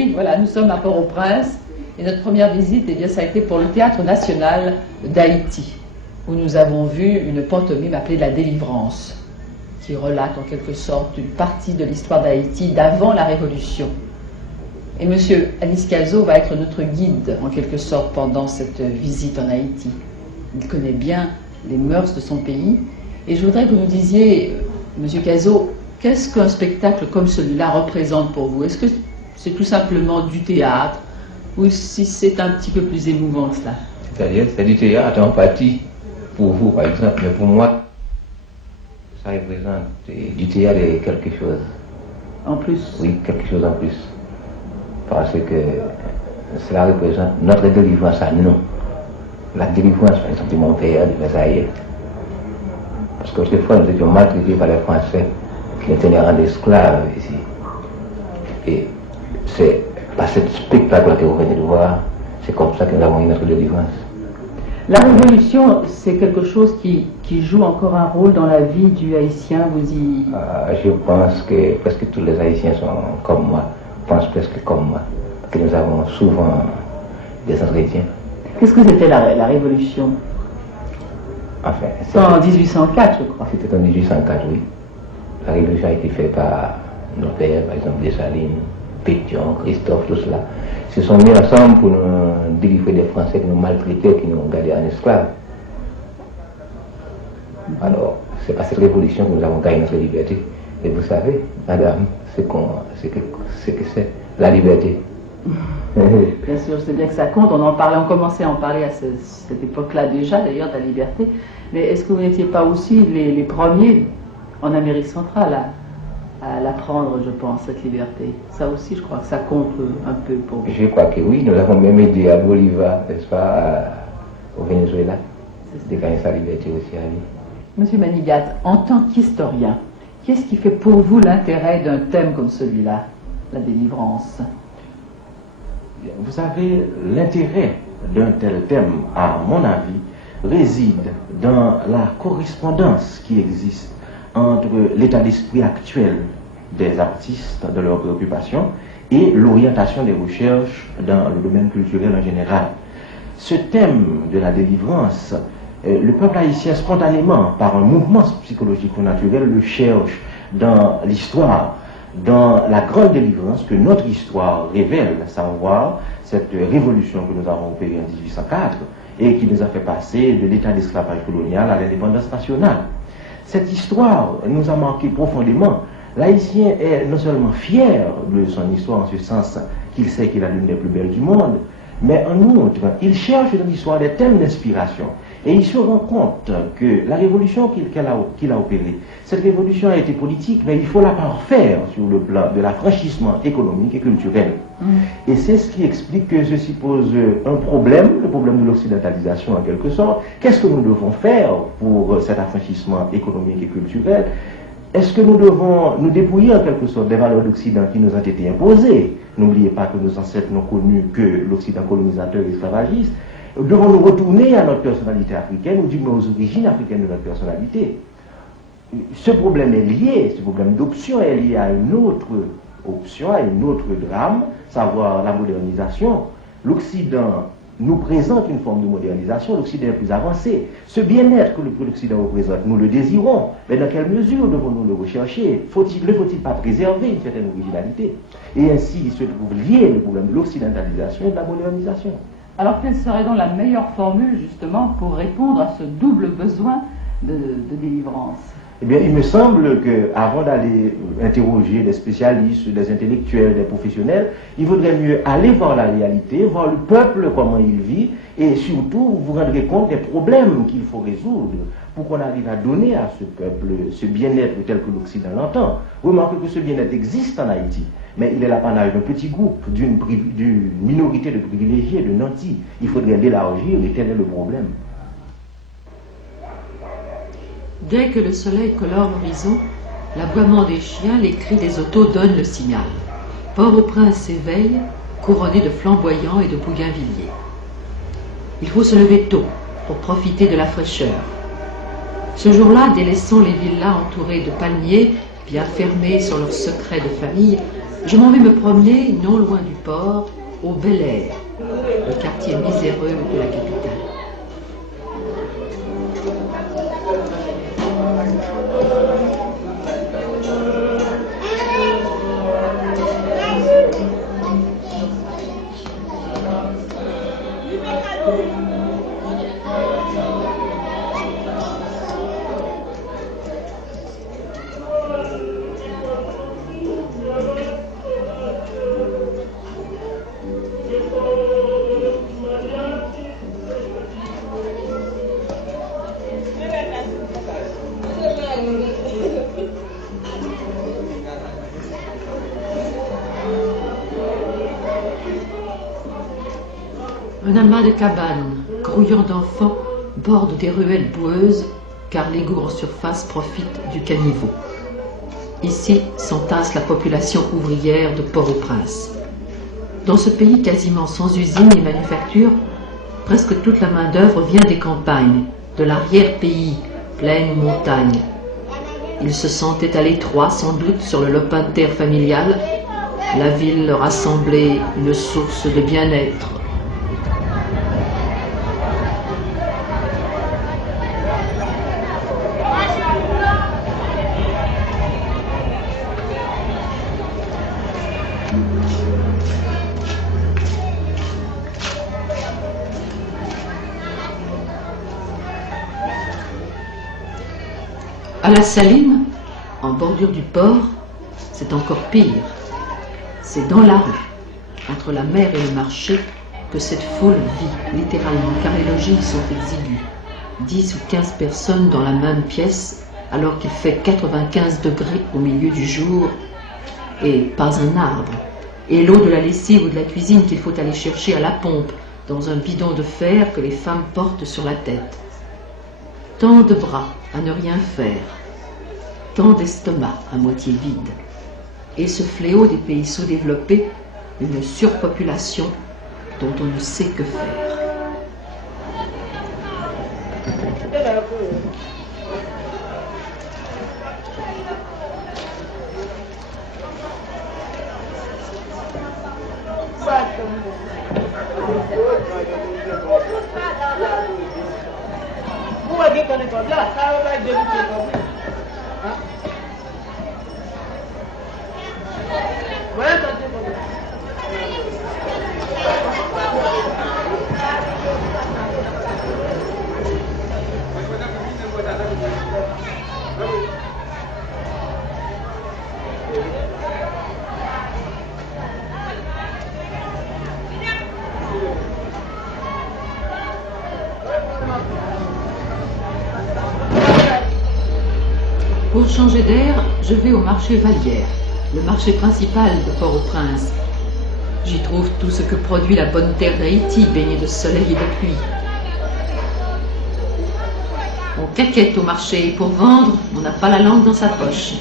Oui, voilà, nous sommes à Port-au-Prince et notre première visite, eh bien, ça a été pour le Théâtre National d'Haïti, où nous avons vu une pantomime appelée La Délivrance, qui relate en quelque sorte une partie de l'histoire d'Haïti d'avant la Révolution. Et M. Anis Cazot va être notre guide, en quelque sorte, pendant cette visite en Haïti. Il connaît bien les mœurs de son pays. Et je voudrais que vous nous disiez, M. Cazot, qu'est-ce qu'un spectacle comme celui-là représente pour vous? Est-ce que c'est tout simplement du théâtre, ou si c'est un petit peu plus émouvant que cela? C'est-à-dire, c'est du théâtre en partie, pour vous par exemple, mais pour moi, ça représente du théâtre et quelque chose. En plus? Oui, quelque chose en plus. Parce que cela représente notre délivrance à nous. La délivrance, par exemple, de mon père, de mes aïeux. Parce que quelquefois, nous étions maltraités par les Français qui nous tenaient en esclaves ici. Et c'est par ce spectacle que vous venez de voir, c'est comme ça que nous avons eu notre délivrance. La Révolution, c'est quelque chose qui joue encore un rôle dans la vie du Haïtien, vous y... Je pense que presque tous les Haïtiens sont comme moi, pensent presque comme moi, que nous avons souvent des entretiens. Qu'est-ce que c'était la Révolution? Enfin, c'est en 1804, je crois. C'était en 1804, oui. La Révolution a été faite par nos pères, par exemple Dessalines, Pétion, Christophe, tout cela. Ils se sont mis ensemble pour nous délivrer des Français qui nous maltraitaient, qui nous gardaient en esclaves. Alors, c'est par cette révolution que nous avons gagné notre liberté. Et vous savez, madame, c'est que c'est la liberté. Bien sûr, je sais bien que ça compte. On commençait à en parler à cette époque-là déjà, d'ailleurs, de la liberté. Mais est-ce que vous n'étiez pas aussi les premiers en Amérique centrale à l'apprendre, je pense, cette liberté? Ça aussi, je crois que ça compte un peu pour vous. Je crois que oui. Nous avons même aidé à Bolivar, n'est-ce pas, au Venezuela, de gagner sa liberté aussi à lui. Monsieur Manigat, en tant qu'historien, qu'est-ce qui fait pour vous l'intérêt d'un thème comme celui-là, la délivrance? Vous savez, l'intérêt d'un tel thème, à mon avis, réside dans la correspondance qui existe entre l'état d'esprit actuel des artistes, de leurs préoccupations, et l'orientation des recherches dans le domaine culturel en général. Ce thème de la délivrance, le peuple haïtien spontanément, par un mouvement psychologique ou naturel, le cherche dans l'histoire, dans la grande délivrance que notre histoire révèle, à savoir cette révolution que nous avons opérée en 1804 et qui nous a fait passer de l'état d'esclavage colonial à l'indépendance nationale. Cette histoire nous a marqué profondément. L'Haïtien est non seulement fier de son histoire en ce sens qu'il sait qu'il a l'une des plus belles du monde, mais en outre, il cherche dans l'histoire des thèmes d'inspiration. Et il se rend compte que la révolution qu'il a opérée, cette révolution a été politique, mais il faut la parfaire sur le plan de l'affranchissement économique et culturel. Et c'est ce qui explique que ceci pose un problème, le problème de l'occidentalisation en quelque sorte. Qu'est-ce que nous devons faire pour cet affranchissement économique et culturel? Est-ce que nous devons nous dépouiller en quelque sorte des valeurs d'Occident qui nous ont été imposées? N'oubliez pas que nos ancêtres n'ont connu que l'Occident colonisateur et esclavagiste. Devons-nous retourner à notre personnalité africaine, ou du moins aux origines africaines de notre personnalité? Ce problème est lié, ce problème d'option est lié à une autre option, à une autre drame, savoir la modernisation. L'Occident nous présente une forme de modernisation, l'Occident est plus avancé. Ce bien-être que l'Occident représente, nous le désirons, mais dans quelle mesure devons-nous le rechercher? Ne faut-il pas préserver une certaine originalité? Et ainsi se trouve lié le problème de l'occidentalisation et de la modernisation. Alors, quelle serait donc la meilleure formule, justement, pour répondre à ce double besoin de délivrance? Eh bien, il me semble qu'avant d'aller interroger des spécialistes, des intellectuels, des professionnels, il vaudrait mieux aller voir la réalité, voir le peuple, comment il vit, et surtout vous rendrez compte des problèmes qu'il faut résoudre pour qu'on arrive à donner à ce peuple ce bien-être tel que l'Occident l'entend. Remarquez que ce bien-être existe en Haïti, mais il est l'apanage d'un petit groupe, d'une minorité de privilégiés, de nantis. Il faudrait l'élargir, et tel est le problème. Dès que le soleil colore l'horizon, l'aboiement des chiens, les cris des autos donnent le signal. Port-au-Prince s'éveille, couronné de flamboyants et de bougainvilliers. Il faut se lever tôt pour profiter de la fraîcheur. Ce jour-là, délaissant les villas entourées de palmiers, bien fermés sur leurs secrets de famille, je m'en vais me promener non loin du port, au Bel Air, le quartier miséreux de la capitale. Un amas de cabanes, grouillant d'enfants, borde des ruelles boueuses, car l'égout en surface profite du caniveau. Ici s'entasse la population ouvrière de Port-au-Prince. Dans ce pays quasiment sans usines et manufactures, presque toute la main-d'œuvre vient des campagnes, de l'arrière-pays, plaine ou montagne. Ils se sentaient à l'étroit, sans doute, sur le lopin de terre familial. La ville leur a semblé une source de bien-être. À la Saline, en bordure du port, c'est encore pire. C'est dans la rue, entre la mer et le marché, que cette foule vit, littéralement, car les logis sont exigus. 10 ou 15 personnes dans la même pièce, alors qu'il fait 95 degrés au milieu du jour, et pas un arbre. Et l'eau de la lessive ou de la cuisine qu'il faut aller chercher à la pompe, dans un bidon de fer que les femmes portent sur la tête. Tant de bras à ne rien faire, tant d'estomacs à moitié vides, et ce fléau des pays sous-développés, une surpopulation dont on ne sait que faire. Pour changer d'air, je vais au marché Vallière, le marché principal de Port-au-Prince. J'y trouve tout ce que produit la bonne terre d'Haïti, baignée de soleil et de pluie. On caquette au marché et pour vendre, on n'a pas la langue dans sa poche.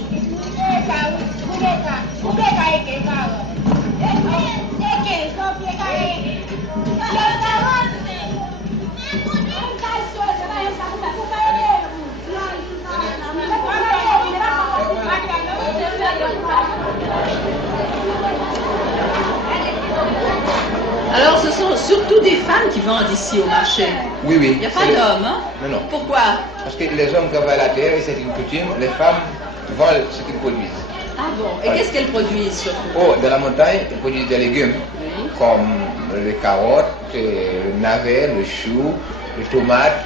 Alors ce sont surtout des femmes qui vendent ici au marché. Oui, oui. Il n'y a pas d'hommes, hein? Non, non. Pourquoi? Parce que les hommes travaillent la terre et c'est une coutume, les femmes vendent ce qu'ils produisent. Ah bon? Et qu'est-ce qu'elles produisent surtout? Oh, dans la montagne, ils produisent des légumes, Oui. comme les carottes, le navet, le chou, les tomates,